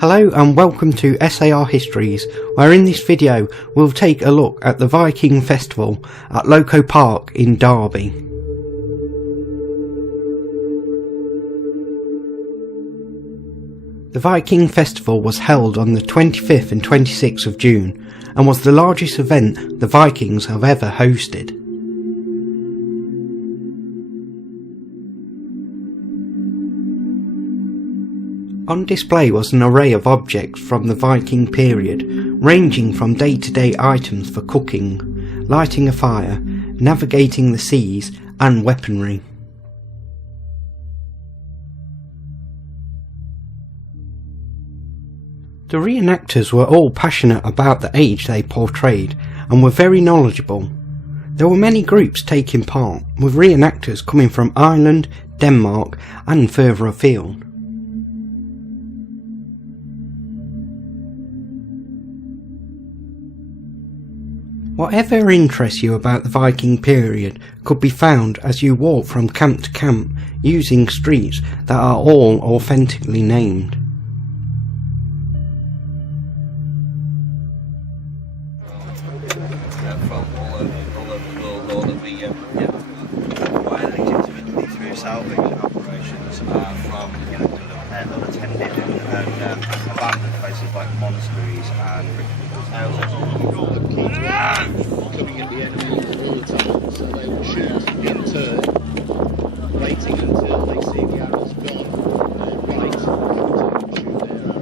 Hello and welcome to SAR Histories, where in this video we'll take a look at the Viking Festival at Locko Park in Derby. The Viking Festival was held on the 25th and 26th of June and was the largest event the Vikings have ever hosted. On display was an array of objects from the Viking period, ranging from day-to-day items for cooking, lighting a fire, navigating the seas and weaponry. The reenactors were all passionate about the age they portrayed and were very knowledgeable. There were many groups taking part, with reenactors coming from Ireland, Denmark and further afield. Whatever interests you about the Viking period could be found as you walk from camp to camp using streets that are all authentically named. From all over the world, all of the violated through salvage operations from unattended and abandoned places like monasteries and coming at the enemy all the time, so they will shoot in turn, waiting until they see the arrows gone, right, and shoot their arrow.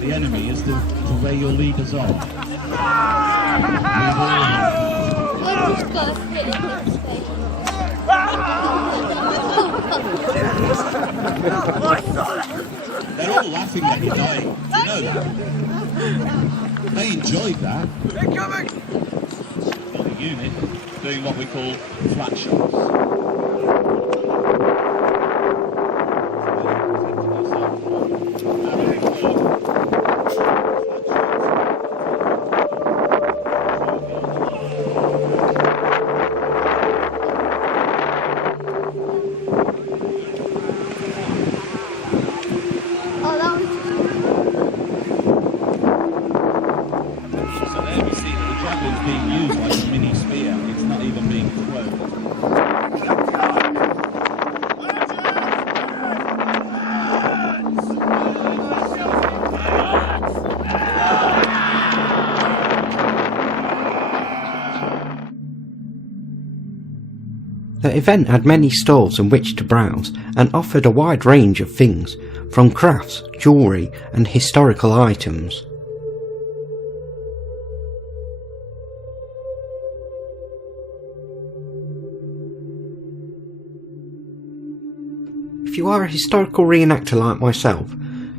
The enemy is to where your leaders are. They're all laughing at you dying. Do you know that? They enjoyed that. They're coming! Got the unit doing what we call flat shots. Being used like a mini spear, it's not even being thrown. The event had many stalls in which to browse and offered a wide range of things, from crafts, jewellery and historical items. If you are a historical reenactor like myself,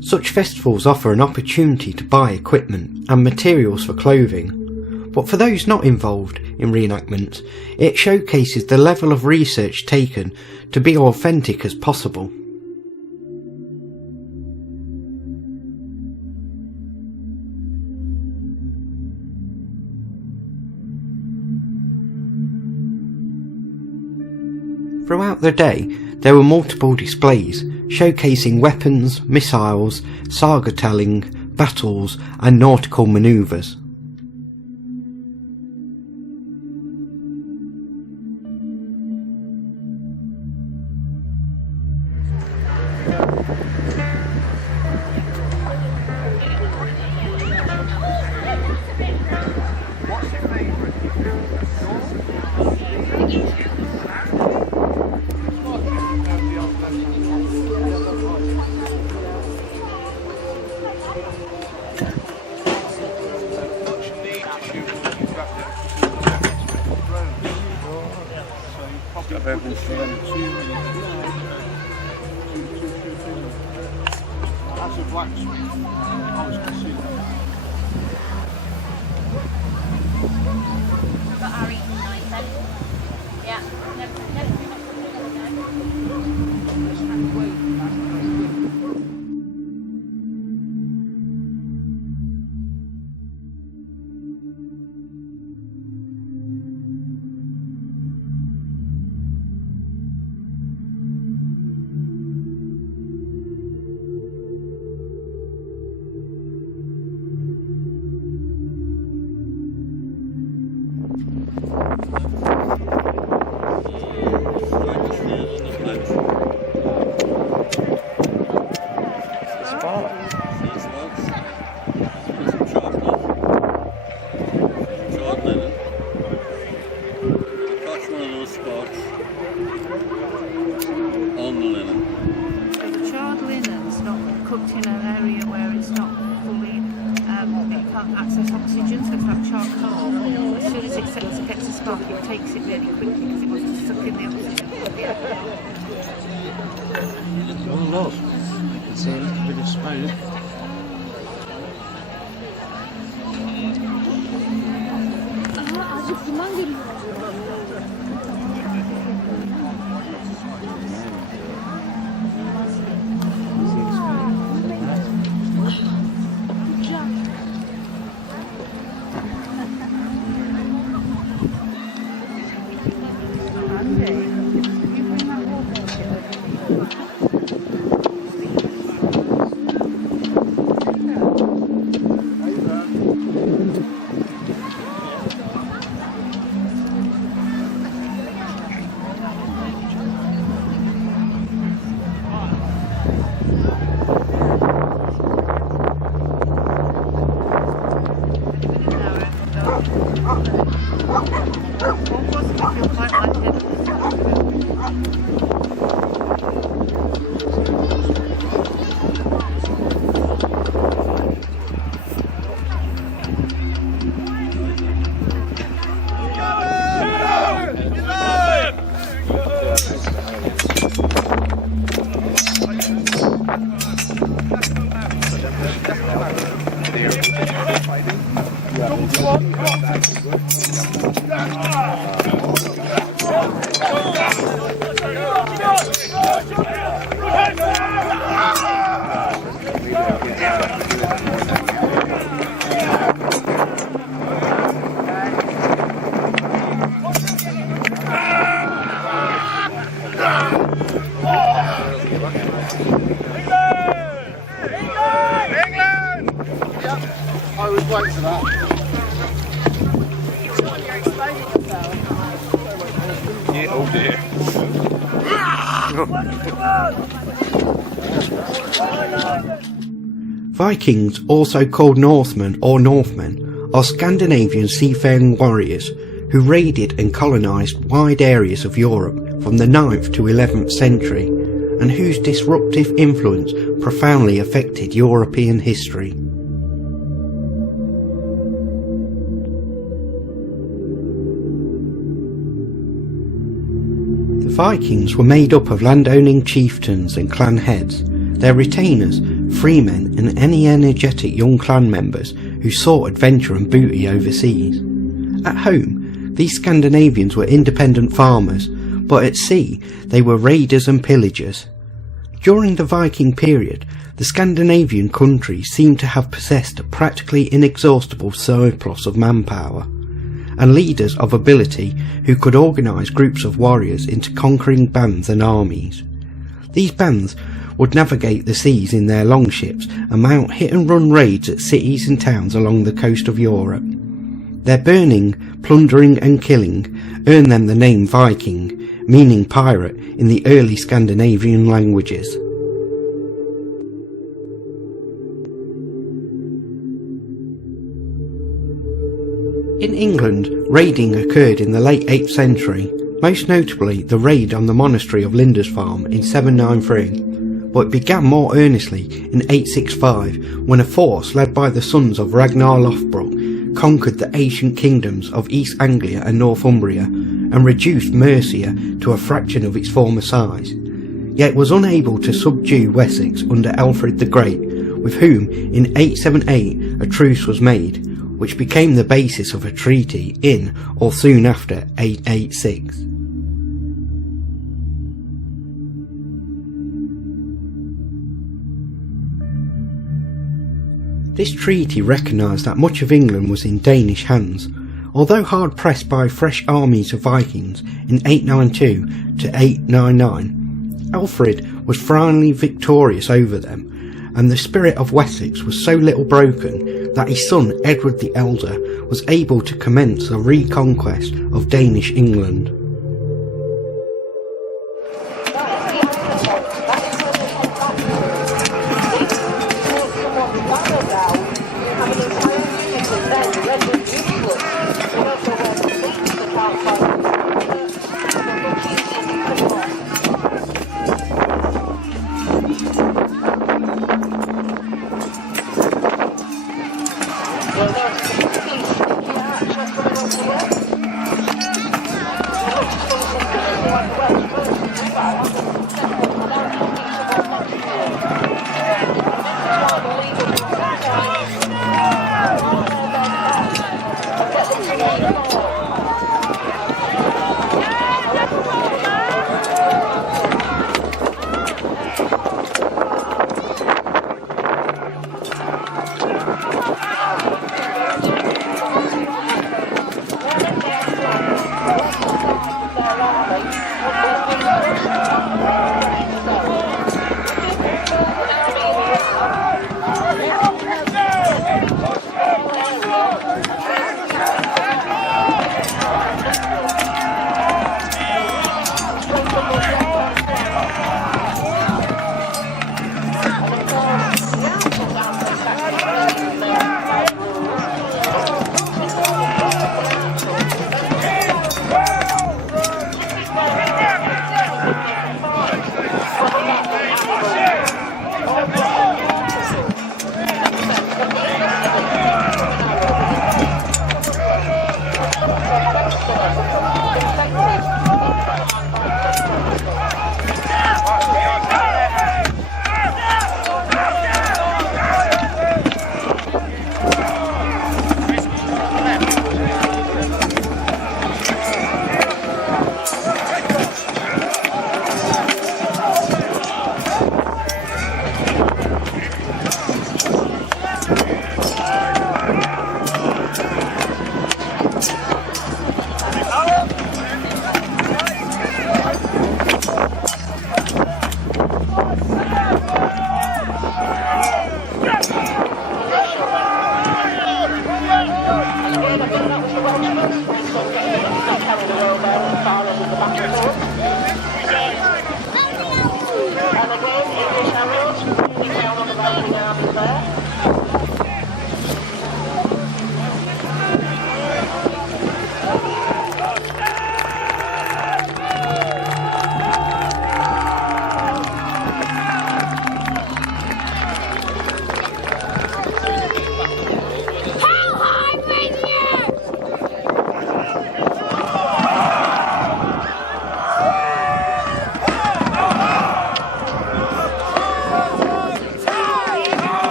such festivals offer an opportunity to buy equipment and materials for clothing, but for those not involved in reenactments, it showcases the level of research taken to be authentic as possible. Throughout the day, there were multiple displays showcasing weapons, missiles, saga telling, battles and nautical manoeuvres. That's a blacksmith. I was considering. Got our eating night then. Yeah. Cooked in an area where it's not fully, it can't access oxygen, so it's like charcoal. As soon as it gets a spark, it takes it really quickly because it wants to suck in the oxygen. Oh look, I can see a little bit of smoke. I was waiting for that. Yeah, oh dear. Vikings, also called Northmen or Northmen, are Scandinavian seafaring warriors who raided and colonised wide areas of Europe from the 9th to 11th century, and whose disruptive influence profoundly affected European history. The Vikings were made up of landowning chieftains and clan heads, their retainers, freemen and any energetic young clan members who sought adventure and booty overseas. At home, these Scandinavians were independent farmers, but at sea they were raiders and pillagers. During the Viking period, the Scandinavian countries seemed to have possessed a practically inexhaustible surplus of manpower, and leaders of ability who could organise groups of warriors into conquering bands and armies. These bands would navigate the seas in their longships and mount hit-and-run raids at cities and towns along the coast of Europe. Their burning, plundering and killing earned them the name Viking, meaning pirate in the early Scandinavian languages. In England, raiding occurred in the late 8th century, most notably the raid on the monastery of Lindisfarne in 793, but it began more earnestly in 865 when a force led by the sons of Ragnar Lothbrok conquered the ancient kingdoms of East Anglia and Northumbria and reduced Mercia to a fraction of its former size, yet was unable to subdue Wessex under Alfred the Great, with whom in 878 a truce was made, which became the basis of a treaty in or soon after 886. This treaty recognised that much of England was in Danish hands. Although hard pressed by fresh armies of Vikings in 892 to 899, Alfred was finally victorious over them, and the spirit of Wessex was so little broken that his son Edward the Elder was able to commence a reconquest of Danish England.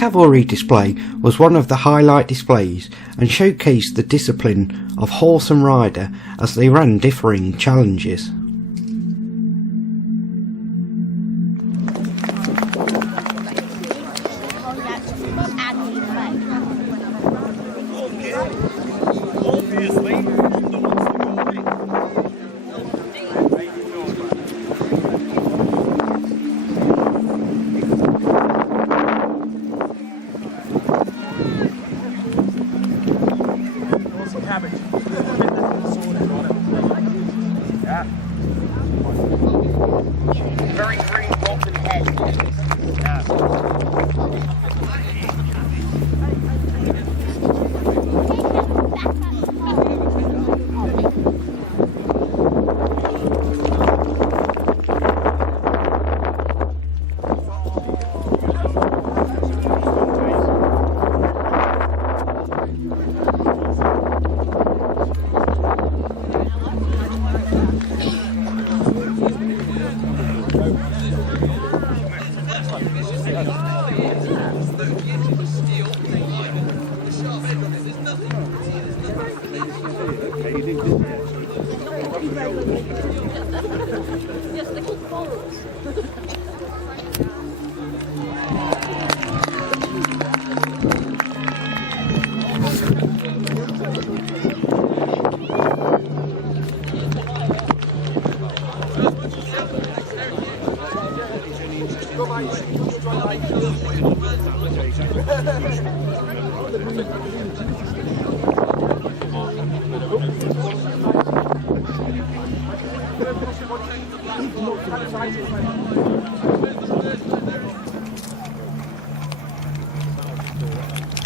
Cavalry Display was one of the highlight displays and showcased the discipline of horse and rider as they ran differing challenges. Very green golden head.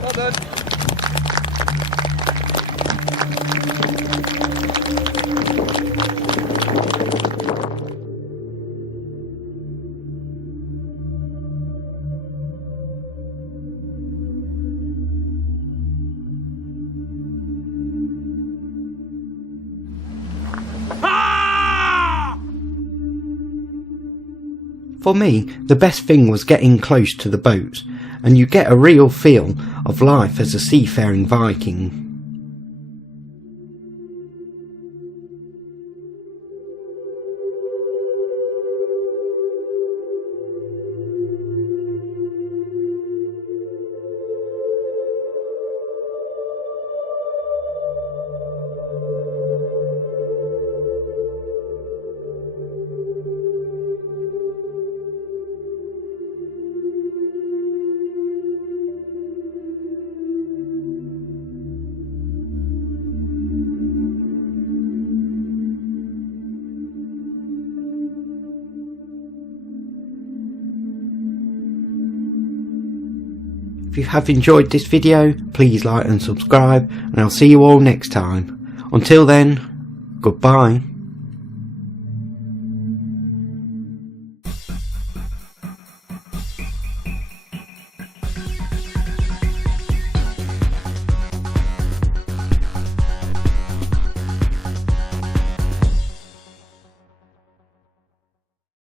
Well done. For me, the best thing was getting close to the boats, and you get a real feel of life as a seafaring Viking. If you have enjoyed this video, please like and subscribe, and I'll see you all next time. Until then, goodbye.